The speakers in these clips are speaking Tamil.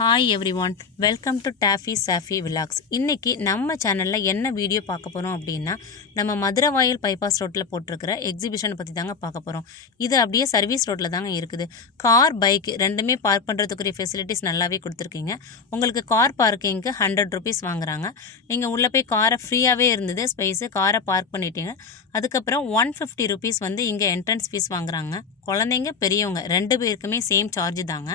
Hi every one, welcome to toffee Shafi vlogs. இன்றைக்கி நம்ம சேனலில் என்ன வீடியோ பார்க்க போகிறோம் அப்படின்னா, நம்ம மதுரவாயல் பைபாஸ் ரோட்டில் போட்டிருக்கிற எக்ஸிபிஷனை பற்றி தாங்க பார்க்க போகிறோம். இது அப்படியே சர்வீஸ் ரோட்டில் தாங்க இருக்குது. கார், பைக் ரெண்டுமே பார்க் பண்ணுறதுக்குரிய ஃபெசிலிட்டிஸ் நல்லாவே கொடுத்துருக்கீங்க. உங்களுக்கு கார் பார்க்கிங்க்கு 100 ருபீஸ் வாங்குறாங்க. நீங்கள் உள்ளே போய் காரை ஃப்ரீயாகவே இருந்தது ஸ்பேஸு, காரை பார்க் பண்ணிட்டீங்க. அதுக்கப்புறம் 150 ருபீஸ் இங்கே என்ட்ரன்ஸ் ஃபீஸ் வாங்குறாங்க. குழந்தைங்க பெரியவங்க 2 பேருக்குமே சேம் சார்ஜ் தாங்க.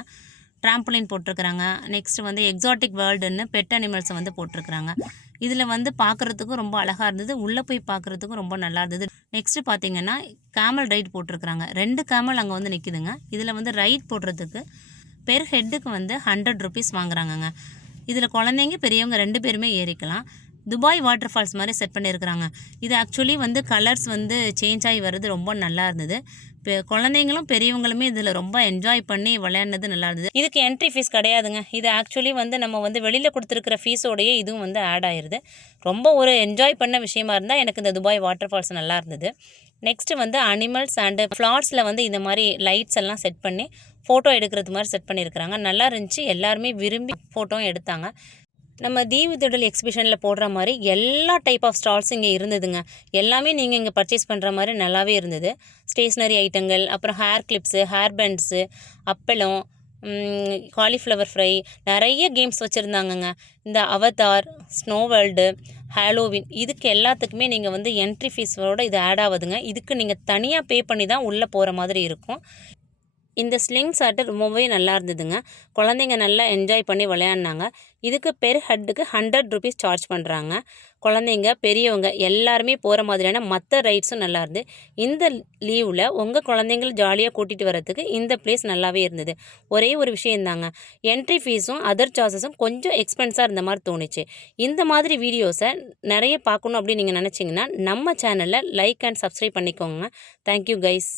ட்ராம்பலின் போட்டிருக்கிறாங்க. நெக்ஸ்ட் எக்ஸாட்டிக் வேர்ல்டுன்னு பெட் அனிமல்ஸை போட்டிருக்கிறாங்க. இதில் பார்க்குறதுக்கும் ரொம்ப அழகாக இருந்தது. உள்ளே போய் பார்க்குறதுக்கும் ரொம்ப நல்லா இருந்தது. நெக்ஸ்ட்டு பார்த்தீங்கன்னா கேமல் ரைட் போட்டிருக்கிறாங்க. 2 கேமல் அங்கே நிற்கிதுங்க. இதில் ரைட் போடுறதுக்கு பெர் ஹெட்டுக்கு 100 ருபீஸ் வாங்குறாங்கங்க. இதில் குழந்தைங்க பெரியவங்க 2 பேருமே ஏறிக்கலாம். துபாய் வாட்டர் ஃபால்ஸ் மாதிரி செட் பண்ணியிருக்கிறாங்க. இது ஆக்சுவலி கலர்ஸ் சேஞ்ச் ஆகி வர்றது ரொம்ப நல்லா இருந்தது. இப்போ குழந்தைங்களும் பெரியவங்களுமே இதில் ரொம்ப என்ஜாய் பண்ணி விளையாடுனது நல்லா இருந்தது. இதுக்கு என்ட்ரி ஃபீஸ் கிடையாதுங்க. இது ஆக்சுவலி நம்ம வெளியில் கொடுத்துருக்கிற ஃபீஸோடையே இதுவும் ஆட் ஆயிடுது. ரொம்ப ஒரு என்ஜாய் பண்ண விஷயமா இருந்தால் எனக்கு இந்த துபாய் வாட்டர் ஃபால்ஸ் நல்லா இருந்தது. நெக்ஸ்ட்டு அனிமல்ஸ் அண்டு ஃப்ளார்ஸில் இந்த மாதிரி லைட்ஸ் எல்லாம் செட் பண்ணி ஃபோட்டோ எடுக்கிறது மாதிரி செட் பண்ணியிருக்கிறாங்க. நல்லா இருந்துச்சு. எல்லாருமே விரும்பி ஃபோட்டோவும் எடுத்தாங்க. நம்ம தீவு திடல் எக்ஸிபிஷனில் போடுற மாதிரி எல்லா டைப் ஆஃப் ஸ்டால்ஸ் இங்கே இருந்ததுங்க. எல்லாமே நீங்கள் இங்கே பர்ச்சேஸ் பண்ணுற மாதிரி நல்லாவே இருந்தது. ஸ்டேஷ்னரி ஐட்டங்கள், அப்புறம் ஹேர் கிளிப்ஸு, ஹேர் பேண்ட்ஸு, அப்பளம், காலிஃப்ளவர் ஃப்ரை, நிறைய கேம்ஸ் வச்சுருந்தாங்கங்க. இந்த அவதார், ஸ்னோ வேர்ல்டு, ஹாலோவின் இதுக்கு எல்லாத்துக்குமே நீங்கள் என்ட்ரி ஃபீஸோடு இது ஆட் ஆகுதுங்க. இதுக்கு நீங்கள் தனியாக பே பண்ணி தான் உள்ளே போகிற மாதிரி இருக்கும். இந்த ஸ்லிங்ஸ் ஆட்டு ரொம்பவே நல்லா இருந்ததுங்க. குழந்தைங்க நல்லா என்ஜாய் பண்ணி விளையாடினாங்க. இதுக்கு பெர் ஹெட்டுக்கு 100 ருபீஸ் சார்ஜ் பண்ணுறாங்க. குழந்தைங்க பெரியவங்க எல்லாருமே போகிற மாதிரியான மற்ற ரைட்ஸும் நல்லா இருந்து. இந்த லீவில் உங்கள் குழந்தைங்கள ஜாலியாக கூட்டிகிட்டு வரதுக்கு இந்த பிளேஸ் நல்லாவே இருந்தது. ஒரே ஒரு விஷயந்தாங்க, என்ட்ரி ஃபீஸும் அதர் சார்ஜஸும் கொஞ்சம் எக்ஸ்பென்ஸாக இருந்த மாதிரி தோணுச்சு. இந்த மாதிரி வீடியோஸை நிறைய பார்க்கணும் அப்படின்னு நீங்கள் நினச்சிங்கன்னா நம்ம சேனலில் லைக் அண்ட் சப்ஸ்கிரைப் பண்ணிக்கோங்க. Thank you guys.